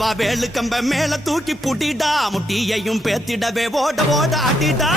வா வேலு கம்ப மேல தூக்கி புட்டிடா முட்டியையும் பேத்திடவே ஓட ஓட அடிடா